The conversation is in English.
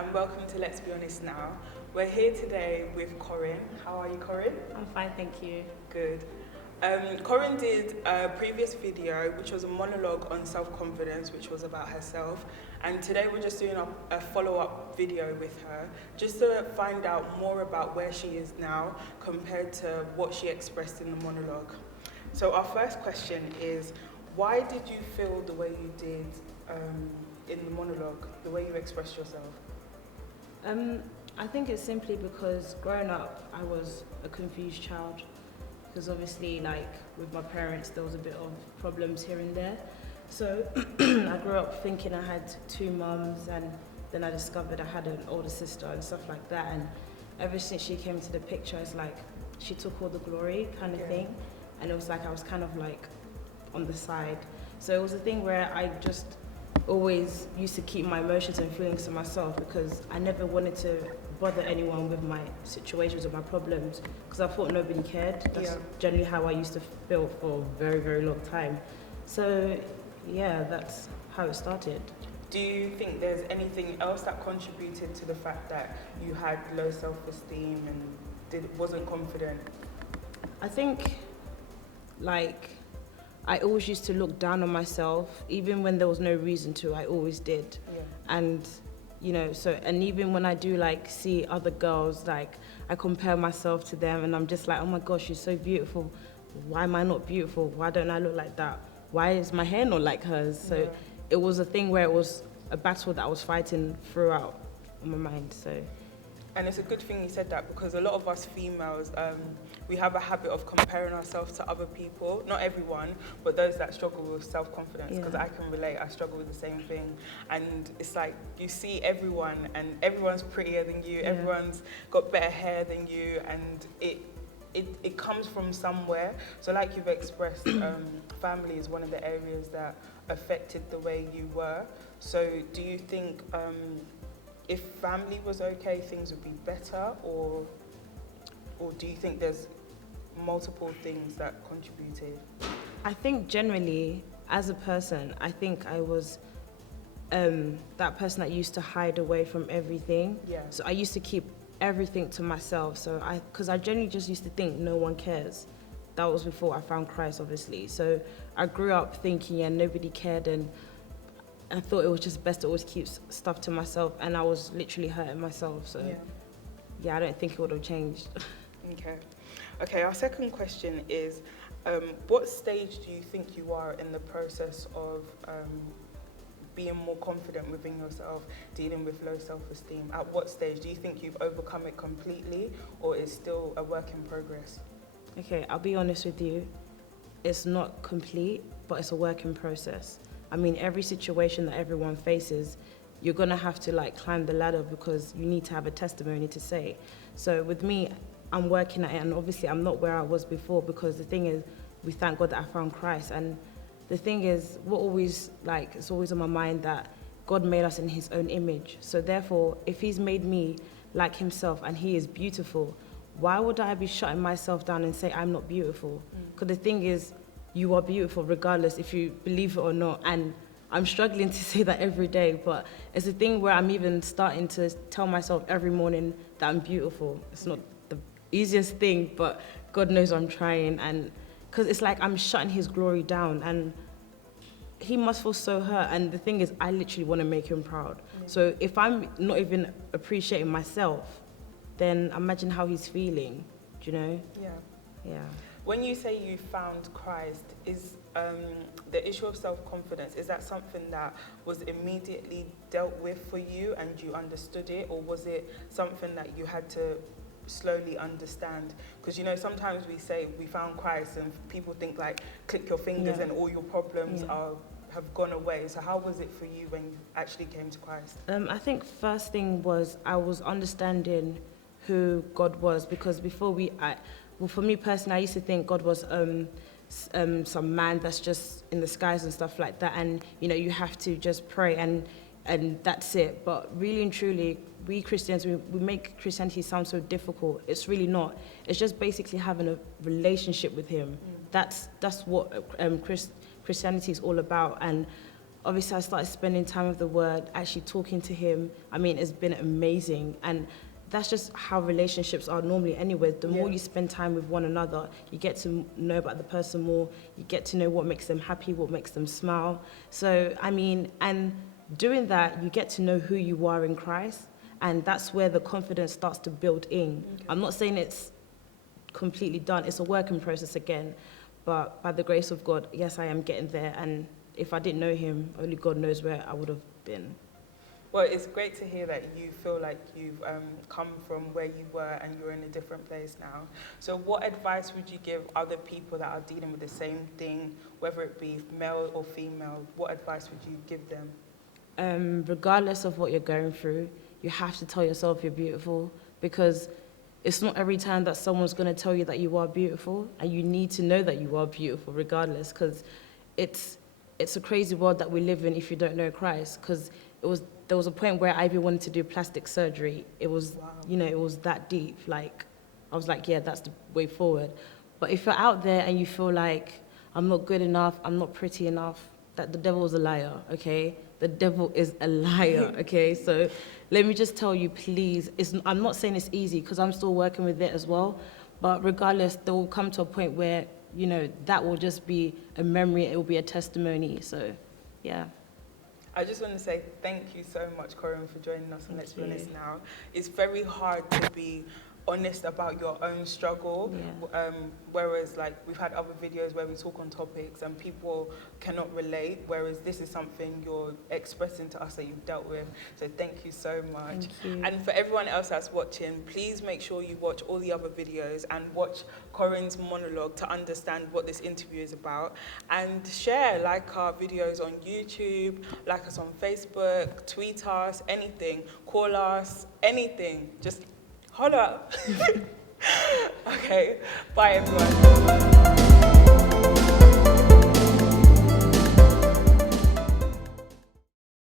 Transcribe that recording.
and welcome to Let's Be Honest Now. We're here today with Corrine. How are you, Corrine? I'm fine, thank you. Good. Corrine did a previous video, which was a monologue on self-confidence, which was about herself. And today we're just doing a follow-up video with her, just to find out more about where she is now compared to what she expressed in the monologue. So our first question is, why did you feel the way you did in the monologue, the way you expressed yourself? I think it's simply because growing up, I was a confused child. Because obviously, like, with my parents, there was a bit of problems here and there. So I grew up thinking I had two mums, and then I discovered I had an older sister and stuff like that. And ever since she came into the picture, it's like she took all the glory kind of thing. And it was like I was kind of like on the side. So it was a thing where I just always used to keep my emotions and feelings to myself, because I never wanted to bother anyone with my situations or my problems, because I thought nobody cared. That's generally how I used to feel for a very, very long time. So yeah, that's how it started. Do you think there's anything else that contributed to the fact that you had low self-esteem and wasn't confident? I think, like, I always used to look down on myself, even when there was no reason to. I always did. And you know, so, and even when I do like see other girls, like I compare myself to them, and I'm just like, oh my gosh, she's so beautiful. Why am I not beautiful? Why don't I look like that? Why is my hair not like hers? So it was a thing where it was a battle that I was fighting throughout in my mind. So. And it's a good thing you said that, because a lot of us females, we have a habit of comparing ourselves to other people. Not everyone, but those that struggle with self-confidence, because I can relate, I struggle with the same thing. And it's like, you see everyone, and everyone's prettier than you, everyone's got better hair than you, and it comes from somewhere. So like you've expressed, family is one of the areas that affected the way you were. So do you think, if family was okay, things would be better, or do you think there's multiple things that contributed? I think generally, as a person, I think I was that person that used to hide away from everything. So I used to keep everything to myself. So because I generally just used to think no one cares. That was before I found Christ, obviously. So I grew up thinking, nobody cared, and I thought it was just best to always keep stuff to myself, and I was literally hurting myself. So I don't think it would have changed. Okay, our second question is, what stage do you think you are in the process of being more confident within yourself, dealing with low self-esteem? At what stage? Do you think you've overcome it completely, or is still a work in progress? Okay, I'll be honest with you. It's not complete, but it's a work in process. I mean, every situation that everyone faces, you're gonna have to like climb the ladder, because you need to have a testimony to say. So with me, I'm working at it, and obviously I'm not where I was before, because the thing is, we thank God that I found Christ. And the thing is, it's always on my mind that God made us in his own image. So therefore, if he's made me like himself and he is beautiful, why would I be shutting myself down and say I'm not beautiful? Because the thing is, you are beautiful regardless if you believe it or not. And I'm struggling to say that every day, but it's a thing where I'm even starting to tell myself every morning that I'm beautiful. It's not the easiest thing, but God knows I'm trying. And because it's like I'm shutting his glory down, and he must feel so hurt. And the thing is, I literally want to make him proud. So if I'm not even appreciating myself, then imagine how he's feeling, do you know? Yeah. When you say you found Christ, is the issue of self-confidence, is that something that was immediately dealt with for you and you understood it, or was it something that you had to slowly understand? Because, you know, sometimes we say we found Christ and people think like click your fingers and all your problems have gone away. So how was it for you when you actually came to Christ? I think first thing was I was understanding who God was, because before for me personally, I used to think God was some man that's just in the skies and stuff like that, and you know, you have to just pray and that's it. But really and truly, we Christians, we make Christianity sound so difficult. It's really not. It's just basically having a relationship with him. That's what Christianity is all about. And obviously I started spending time with the Word, actually talking to Him. I mean, it's been amazing. And that's just how relationships are normally anyway. The more you spend time with one another, you get to know about the person more, you get to know what makes them happy, what makes them smile. So, I mean, and doing that, you get to know who you are in Christ, and that's where the confidence starts to build in. Okay. I'm not saying it's completely done, it's a work in process again, but by the grace of God, yes, I am getting there, and if I didn't know Him, only God knows where I would have been. Well, it's great to hear that you feel like you've come from where you were and you're in a different place now. So what advice would you give other people that are dealing with the same thing, whether it be male or female? What advice would you give them? Regardless of what you're going through, you have to tell yourself you're beautiful, because it's not every time that someone's going to tell you that you are beautiful, and you need to know that you are beautiful regardless, because it's a crazy world that we live in if you don't know Christ, because there was a point where I even wanted to do plastic surgery. It was, it was that deep. Like, I was like, yeah, that's the way forward. But if you're out there and you feel like, I'm not good enough, I'm not pretty enough, that the devil is a liar, okay? The devil is a liar, okay? So let me just tell you, please, I'm not saying it's easy, because I'm still working with it as well, but regardless, there will come to a point where, that will just be a memory, it will be a testimony, so, yeah. I just want to say thank you so much, Corrine, for joining us on Let's Be Honest Now. It's very hard to be honest about your own struggle, whereas like we've had other videos where we talk on topics and people cannot relate, whereas this is something you're expressing to us that you've dealt with. So thank you so much. Thank you. And for everyone else that's watching, please make sure you watch all the other videos and watch Corrine's monologue to understand what this interview is about, and like our videos on YouTube, like us on Facebook, tweet us, anything, call us, anything, just holler. Okay, bye everyone.